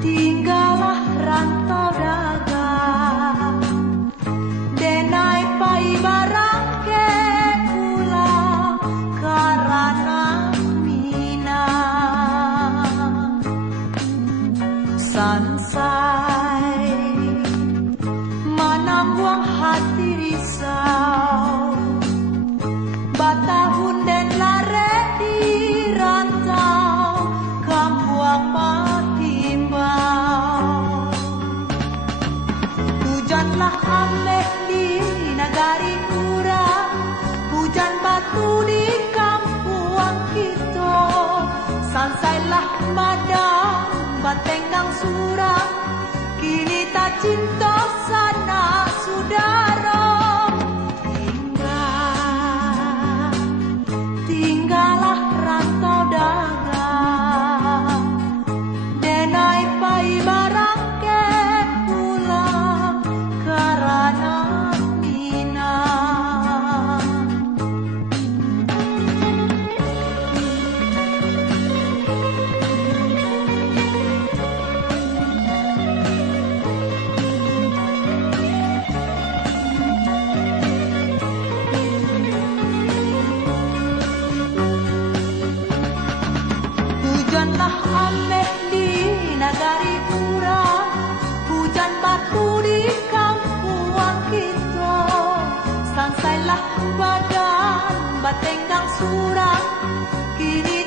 Tinggallah rantau dagang, denai pai barang ke pulang karena minang. Sansai mana buang hati risau, batahun dan lare di rantau, kambuang mahimbau. Hujanlah ameh di nagari urang, hujan batu di kampuang kita. Sansailah madang batenggang surang, kini tak cinta sana saudara. Tinggallah rantau dagang, denai pai barang ke pulang karena minang. Hujanlah ameh di nagari urang, hujan batu di kampuang kita. Sansailah badan batenggang surang, kini